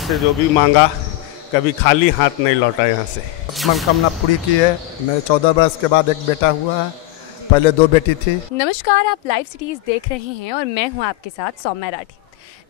से जो भी मांगा, कभी खाली हाथ नहीं लौटा यहाँ से। मनोकामना पूरी की है। मेरे 14 वर्ष के बाद एक बेटा हुआ है, पहले 2 बेटी थी। नमस्कार, आप लाइव सिटीज़ देख रहे हैं और मैं हूं आपके साथ सौम्या राठी।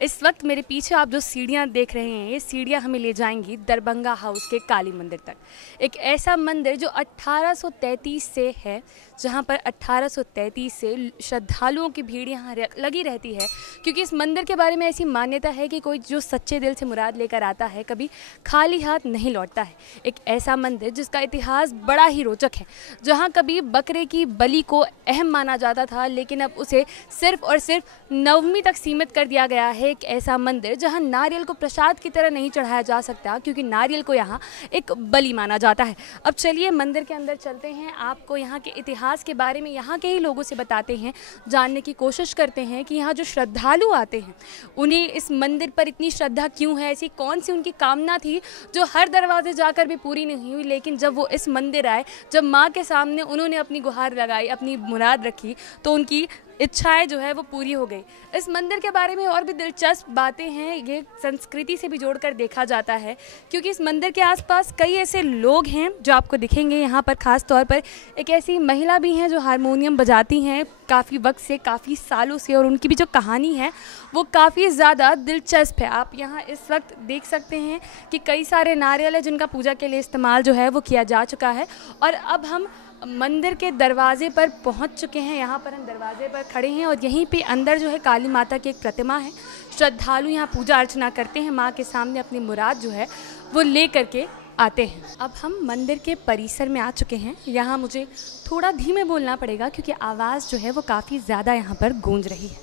इस वक्त मेरे पीछे आप जो सीढ़ियां देख रहे हैं, ये सीढ़ियां हमें ले जाएंगी दरभंगा हाउस के काली मंदिर तक। एक ऐसा मंदिर जो 1833 से है, जहां पर 1833 से श्रद्धालुओं की भीड़ यहाँ लगी रहती है, क्योंकि इस मंदिर के बारे में ऐसी मान्यता है कि कोई जो सच्चे दिल से मुराद लेकर आता है कभी खाली हाथ नहीं लौटता है। एक ऐसा मंदिर जिसका इतिहास बड़ा ही रोचक है, जहाँ कभी बकरे की बलि को अहम माना जाता था, लेकिन अब उसे सिर्फ और सिर्फ नवमी तक सीमित कर दिया गया है। एक ऐसा मंदिर जहां नारियल को प्रसाद की तरह नहीं चढ़ाया जा सकता, क्योंकि नारियल को यहां एक बलि माना जाता है। अब चलिए मंदिर के अंदर चलते हैं, आपको यहां के इतिहास के बारे में यहां के ही लोगों से बताते हैं, जानने की कोशिश करते हैं कि यहां जो श्रद्धालु आते हैं उन्हें इस मंदिर पर इतनी श्रद्धा क्यों है, ऐसी कौन सी उनकी कामना थी जो हर दरवाजे जाकर भी पूरी नहीं हुई, लेकिन जब वो इस मंदिर आए, जब माँ के सामने उन्होंने अपनी गुहार लगाई, अपनी मुराद रखी, तो उनकी इच्छाएं जो है वो पूरी हो गई। इस मंदिर के बारे में और भी दिलचस्प बातें हैं, ये संस्कृति से भी जोड़कर देखा जाता है, क्योंकि इस मंदिर के आसपास कई ऐसे लोग हैं जो आपको दिखेंगे। यहाँ पर ख़ास तौर पर एक ऐसी महिला भी हैं जो हारमोनियम बजाती हैं काफ़ी वक्त से, काफ़ी सालों से, और उनकी भी जो कहानी है वो काफ़ी ज़्यादा दिलचस्प है। आप यहाँ इस वक्त देख सकते हैं कि कई सारे नारियल है जिनका पूजा के लिए इस्तेमाल जो है वो किया जा चुका है। और अब हम मंदिर के दरवाजे पर पहुंच चुके हैं। यहाँ पर हम दरवाजे पर खड़े हैं और यहीं पे अंदर जो है काली माता की एक प्रतिमा है। श्रद्धालु यहाँ पूजा अर्चना करते हैं, माँ के सामने अपनी मुराद जो है वो ले करके आते हैं। अब हम मंदिर के परिसर में आ चुके हैं। यहाँ मुझे थोड़ा धीमे बोलना पड़ेगा क्योंकि आवाज़ जो है वो काफ़ी ज़्यादा यहाँ पर गूंज रही है।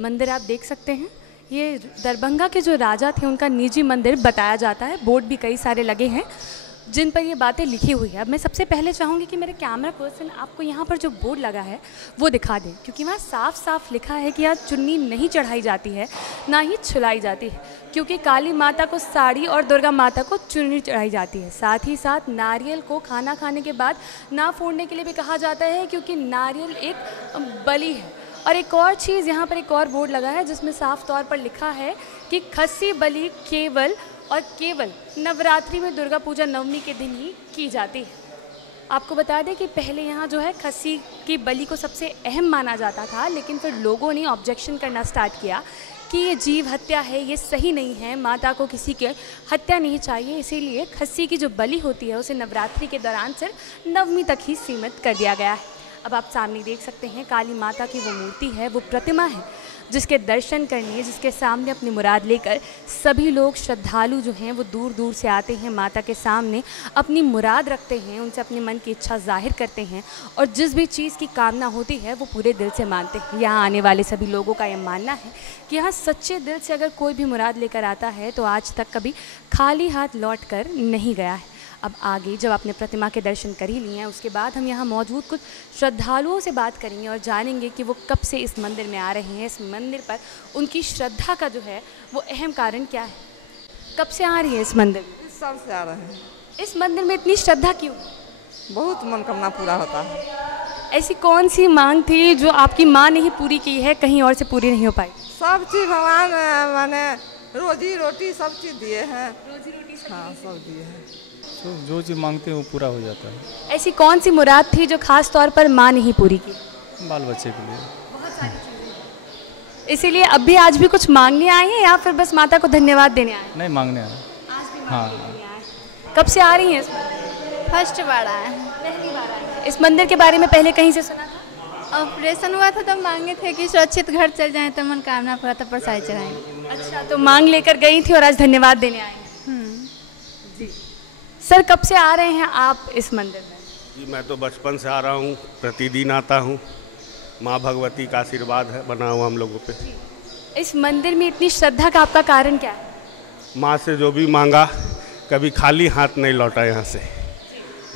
मंदिर आप देख सकते हैं, ये दरभंगा के जो राजा थे उनका निजी मंदिर बताया जाता है। बोर्ड भी कई सारे लगे हैं जिन पर ये बातें लिखी हुई है। अब मैं सबसे पहले चाहूँगी कि मेरे कैमरा पर्सन आपको यहाँ पर जो बोर्ड लगा है वो दिखा दें, क्योंकि वहाँ साफ साफ लिखा है कि यहाँ चुन्नी नहीं चढ़ाई जाती है, ना ही छुलाई जाती है, क्योंकि काली माता को साड़ी और दुर्गा माता को चुन्नी चढ़ाई जाती है। साथ ही साथ नारियल को खाना खाने के बाद ना फोड़ने के लिए भी कहा जाता है, क्योंकि नारियल एक बलि है। और एक और चीज़, यहाँ पर एक और बोर्ड लगा है जिसमें साफ तौर पर लिखा है कि खस्सी बलि केवल और केवल नवरात्रि में दुर्गा पूजा नवमी के दिन ही की जाती है। आपको बता दें कि पहले यहाँ जो है खस्सी की बलि को सबसे अहम माना जाता था, लेकिन फिर लोगों ने ऑब्जेक्शन करना स्टार्ट किया कि ये जीव हत्या है, ये सही नहीं है, माता को किसी की हत्या नहीं चाहिए, इसीलिए खस्सी की जो बलि होती है उसे नवरात्रि के दौरान सिर्फ नवमी तक ही सीमित कर दिया गया है। अब आप सामने देख सकते हैं काली माता की वो मूर्ति है, वो प्रतिमा है, जिसके दर्शन करने, जिसके सामने अपनी मुराद लेकर सभी लोग श्रद्धालु जो हैं वो दूर दूर से आते हैं, माता के सामने अपनी मुराद रखते हैं, उनसे अपने मन की इच्छा जाहिर करते हैं, और जिस भी चीज़ की कामना होती है वो पूरे दिल से मानते हैं। यहाँ आने वाले सभी लोगों का यह मानना है कि यहाँ सच्चे दिल से अगर कोई भी मुराद लेकर आता है तो आज तक कभी खाली हाथ लौट कर नहीं गया है। अब आगे जब आपने प्रतिमा के दर्शन कर ही लिए हैं, उसके बाद हम यहाँ मौजूद कुछ श्रद्धालुओं से बात करेंगे और जानेंगे कि वो कब से इस मंदिर में आ रहे हैं, इस मंदिर पर उनकी श्रद्धा का जो है वो अहम कारण क्या है, कब से आ रही है इस मंदिर में? इस साल से आ रहे हैं। इस मंदिर में इतनी श्रद्धा क्यों? बहुत मनोकामना पूरा होता है। ऐसी कौन सी मांग थी जो आपकी माँ ने ही पूरी की है, कहीं और से पूरी नहीं हो पाई? सब चीज़ भगवान माने रोजी रोटी सब चीज़ दिए हैं। रोजी रोटी हाँ सब दिए हैं। तो जो चीज़ मांगते हैं वो पूरा हो जाता है। ऐसी कौन सी मुराद थी जो खास तौर पर माँ ने ही पूरी की? बाल बच्चे के लिए। बहुत सारी चीज़ें। इसीलिए अब भी आज भी कुछ मांगने आए हैं या फिर बस माता को धन्यवाद देने आए हैं? नहीं, मांगने आए। आज भी हाँ। मांगने आए हैं। कब से आ रही हैं इस मंदिर? फर्स्ट बार आए हैं। पहली बार आए हैं। इस मंदिर के बारे में पहले कहीं से सुना था? ऑपरेशन हुआ था तो मांगे थे कि सुरक्षित घर चल जाएं तो मनोकामना पूरा तो प्रसाद चढ़ाएंगे। अच्छा, तो मांग लेकर गई थी और आज धन्यवाद देने आए हैं। जी सर, कब से आ रहे हैं आप इस मंदिर में? जी मैं तो बचपन से आ रहा हूँ, प्रतिदिन आता हूँ। माँ भगवती का आशीर्वाद है बना हुआ हम लोगों पे। इस मंदिर में इतनी श्रद्धा का आपका कारण क्या है? माँ से जो भी मांगा, कभी खाली हाथ नहीं लौटा यहाँ से,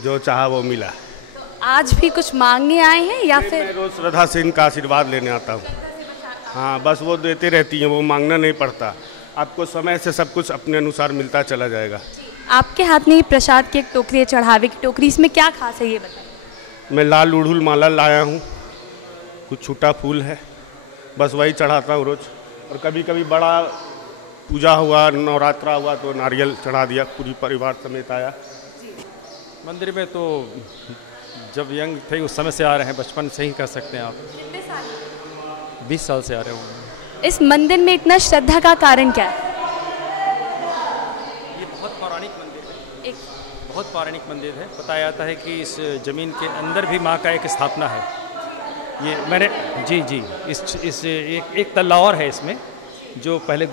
जो चाहा वो मिला। तो आज भी कुछ मांगने आए हैं या फिर? मैं रोज़ श्रद्धा से इनका आशीर्वाद लेने आता हूँ। हाँ, बस वो देते रहती हैं, वो मांगना नहीं पड़ता। आपको समय से सब कुछ अपने अनुसार मिलता चला जाएगा। आपके हाथ में प्रसाद की एक टोकरी है, चढ़ावे की टोकरी, इसमें क्या खास है ये बताइए। मैं लाल उड़हुल माला लाया हूँ, कुछ छूटा फूल है, बस वही चढ़ाता हूँ रोज़। और कभी कभी बड़ा पूजा हुआ, नवरात्रा हुआ तो नारियल चढ़ा दिया, पूरी परिवार समेत आया। मंदिर में तो जब यंग थे उस समय से आ रहे हैं, बचपन से ही कह सकते हैं आप। कितने साल? 20 साल से आ रहे होंगे। इस मंदिर में इतना श्रद्धा का कारण क्या है? ये बहुत पौराणिक मंदिर है, बहुत पौराणिक मंदिर है। बताया जाता है कि इस ज़मीन के अंदर भी माँ का एक स्थापना है। ये मैंने जी इस एक तल्ला और है इसमें, जो पहले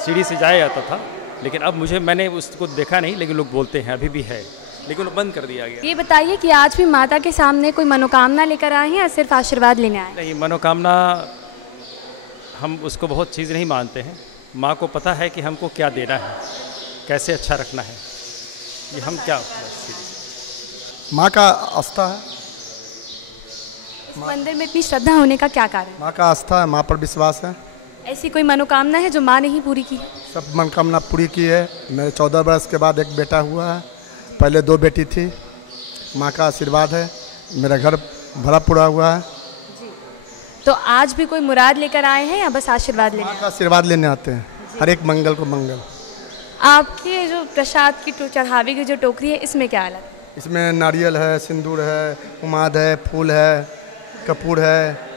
सीढ़ी से जाया जाता था, लेकिन अब मैंने उसको देखा नहीं, लेकिन लोग बोलते हैं अभी भी है, लेकिन वो बंद कर दिया गया। ये बताइए कि आज भी माता के सामने कोई मनोकामना लेकर आए हैं या सिर्फ आशीर्वाद लेने आए हैं? नहीं, मनोकामना हम उसको बहुत चीज़ नहीं मानते हैं। माँ को पता है कि हमको क्या देना है, कैसे अच्छा रखना है, ये हम क्या। माँ का आस्था है। मंदिर में इतनी श्रद्धा होने का क्या कारण? माँ का आस्था है, माँ पर विश्वास है। ऐसी कोई मनोकामना है जो माँ ने ही पूरी की है? सब मनोकामना पूरी की है। मेरे 14 वर्ष के बाद एक बेटा हुआ है, पहले 2 बेटी थी। माँ का आशीर्वाद है, मेरा घर भरा पूरा हुआ है। तो आज भी कोई मुराद लेकर आए हैं या बस आशीर्वाद लेने? माँ का आशीर्वाद लेने आते हैं, हर एक मंगल को मंगल। आपके जो प्रसाद की चढ़ावे की जो टोकरी है, इसमें क्या अलग है? इसमें नारियल है, सिंदूर है, उमाद है, फूल है, कपूर है।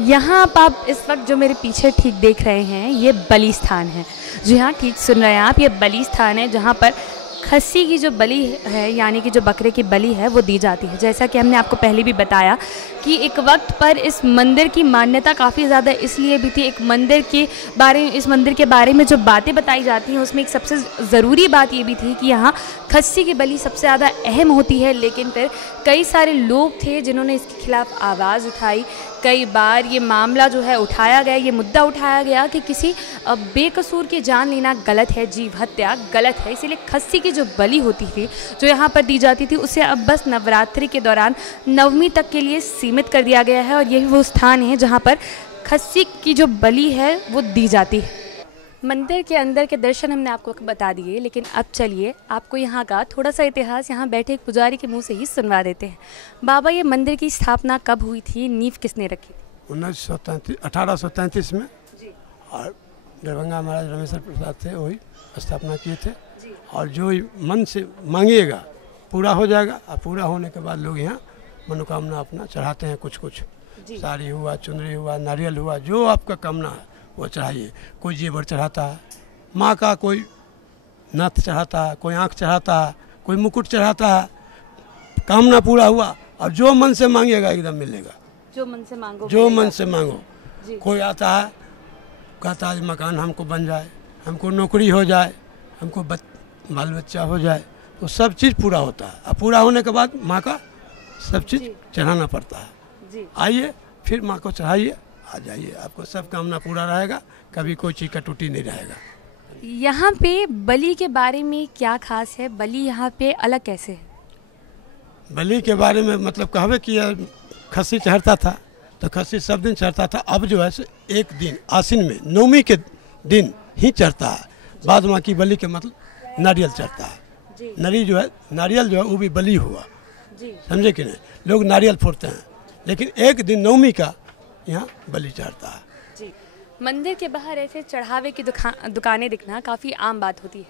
यहाँ आप इस वक्त जो मेरे पीछे ठीक देख रहे हैं, ये बलि स्थान है। जी हाँ, ठीक सुन रहे हैं आप, ये बलि स्थान है जहाँ पर खस्सी की जो बलि है, यानी कि जो बकरे की बलि है, वो दी जाती है। जैसा कि हमने आपको पहले भी बताया कि एक वक्त पर इस मंदिर की मान्यता काफ़ी ज़्यादा इसलिए भी थी, इस मंदिर के बारे में जो बातें बताई जाती हैं उसमें एक सबसे ज़रूरी बात ये भी थी कि यहाँ खस्सी की बलि सबसे ज़्यादा अहम होती है। लेकिन फिर कई सारे लोग थे जिन्होंने इसके खिलाफ आवाज़ उठाई। कई बार ये मामला जो है उठाया गया, ये मुद्दा उठाया गया कि किसी बेकसूर की जान लेना गलत है, जीव हत्या गलत है। इसीलिए खस्सी की जो बलि होती थी, जो यहाँ पर दी जाती थी, उसे अब बस नवरात्रि के दौरान नवमी तक के लिए सीमित कर दिया गया है। और यही वो स्थान है जहाँ पर खस्सी की जो बलि है वो दी जाती है। मंदिर के अंदर के दर्शन हमने आपको बता दिए, लेकिन अब चलिए आपको यहाँ का थोड़ा सा इतिहास यहाँ बैठे एक पुजारी के मुंह से ही सुनवा देते हैं। बाबा, ये मंदिर की स्थापना कब हुई थी, नींव किसने रखी थी? 1833 में जी। और दरभंगा महाराज रामेश्वर प्रसाद थे, वही स्थापना किए थे जी। और जो मन से मांगिएगा पूरा हो जाएगा। और पूरा होने के बाद लोग यहाँ मनोकामना अपना चढ़ाते हैं। कुछ साड़ी हुआ, चुनरी हुआ, नारियल हुआ, जो आपका कामना है वो चढ़ाइए। कोई जेवर चढ़ाता है माँ का, कोई नथ चढ़ाता है, कोई आँख चढ़ाता है, कोई मुकुट चढ़ाता है। कामना पूरा हुआ और जो मन से मांगिएगा एकदम मिलेगा। जो मन से मांगो, जो मन से मांगो। कोई आता है कहता है मकान हमको बन जाए, हमको नौकरी हो जाए, हमको बाल बच्चा हो जाए, तो सब चीज़ पूरा होता है। और पूरा होने के बाद माँ का सब चीज़ चढ़ाना पड़ता है। आइए फिर माँ को चढ़ाइए, आ जाइए, आपको सब कामना पूरा रहेगा, कभी कोई चीज़ का टूटी नहीं रहेगा। यहाँ पे बलि के बारे में क्या खास है? बलि यहाँ पे अलग कैसे है? बलि के बारे में मतलब कहवे कि खस्सी चढ़ता था तो खस्सी सब दिन चढ़ता था। अब जो है एक दिन आसिन में नवमी के दिन ही चढ़ता है। बाद माँ की बलि के मतलब नारियल चढ़ता है। नारियल जो है वो भी बलि हुआ, समझे कि नहीं। लोग नारियल फोड़ते हैं, लेकिन एक दिन नवमी का यहाँ बलि चढ़ता है। मंदिर के बाहर ऐसे चढ़ावे की दुकानें दिखना काफ़ी आम बात होती है।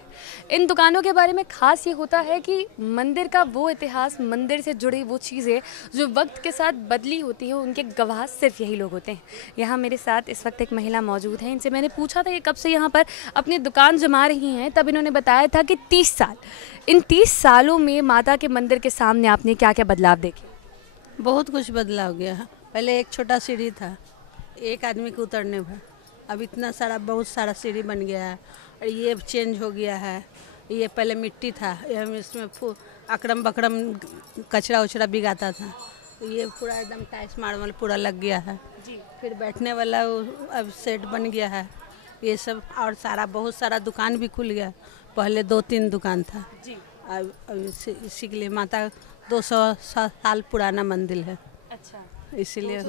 इन दुकानों के बारे में खास ये होता है कि मंदिर का वो इतिहास, मंदिर से जुड़ी वो चीज़ें जो वक्त के साथ बदली होती है, उनके गवाह सिर्फ यही लोग होते हैं। यहाँ मेरे साथ इस वक्त एक महिला मौजूद है। इनसे मैंने पूछा था कि कब से यहाँ पर अपनी दुकान जमा रही हैं, तब इन्होंने बताया था कि 30 साल। इन 30 सालों में माता के मंदिर के सामने आपने क्या क्या बदलाव देखे? बहुत कुछ बदलाव गया है। पहले एक छोटा सीढ़ी था, एक आदमी को उतरने पर। अब इतना सारा, बहुत सारा सीढ़ी बन गया है। और ये चेंज हो गया है। ये पहले मिट्टी था, इसमें अकड़म बकड़म कचरा उचरा बिगाता था। ये पूरा एकदम टाइल्स मार्बल पूरा लग गया है जी। फिर बैठने वाला अब सेट बन गया है ये सब। और सारा बहुत सारा दुकान भी खुल गया। पहले 2-3 दुकान था जी। अब इसी के लिए माता 200 साल पुराना मंदिर है। अच्छा, इसीलिए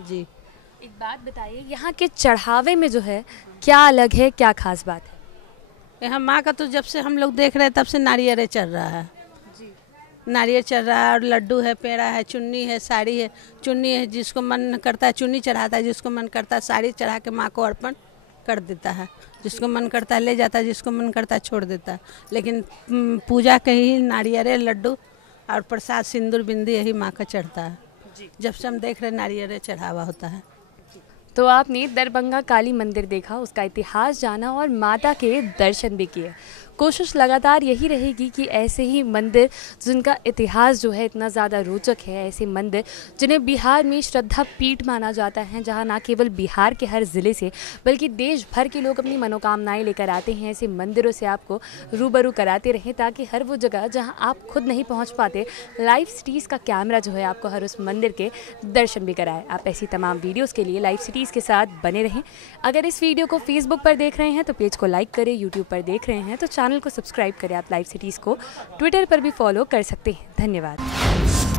जी। एक बात बताइए, यहाँ के चढ़ावे में जो है क्या अलग है, क्या खास बात है? यहाँ माँ का तो जब से हम लोग देख रहे हैं तब से नारियल चढ़ रहा है जी। नारियल चढ़ रहा है और लड्डू है, पेड़ा है, चुन्नी है, साड़ी है। चुन्नी है, जिसको मन करता है चुन्नी चढ़ाता है, जिसको मन करता है साड़ी चढ़ा के माँ को अर्पण कर देता है। जिसको मन करता है ले जाता है, जिसको मन करता है छोड़ देता है। लेकिन पूजा के ही नारियल लड्डू और प्रसाद सिंदूर बिंदी यही माँ का चढ़ता है। जब से हम देख रहे नारियल चढ़ावा होता है। तो आपने दरभंगा काली मंदिर देखा, उसका इतिहास जाना और माता के दर्शन भी किए। कोशिश लगातार यही रहेगी कि ऐसे ही मंदिर जिनका इतिहास जो है इतना ज़्यादा रोचक है, ऐसे मंदिर जिन्हें बिहार में श्रद्धा पीठ माना जाता है, जहां ना केवल बिहार के हर ज़िले से बल्कि देश भर के लोग अपनी मनोकामनाएं लेकर आते हैं, ऐसे मंदिरों से आपको रूबरू कराते रहें ताकि हर वो जगह जहां आप खुद नहीं पहुंच पाते, लाइव सिटीज़ का कैमरा जो है आपको हर उस मंदिर के दर्शन भी कराए। आप ऐसी तमाम वीडियोज़ के लिए लाइव सिटीज़ के साथ बने रहें। अगर इस वीडियो को फेसबुक पर देख रहे हैं तो पेज को लाइक करें, यूट्यूब पर देख रहे हैं तो चैनल को सब्सक्राइब करें। आप लाइव सिटीज़ को ट्विटर पर भी फॉलो कर सकते हैं। धन्यवाद।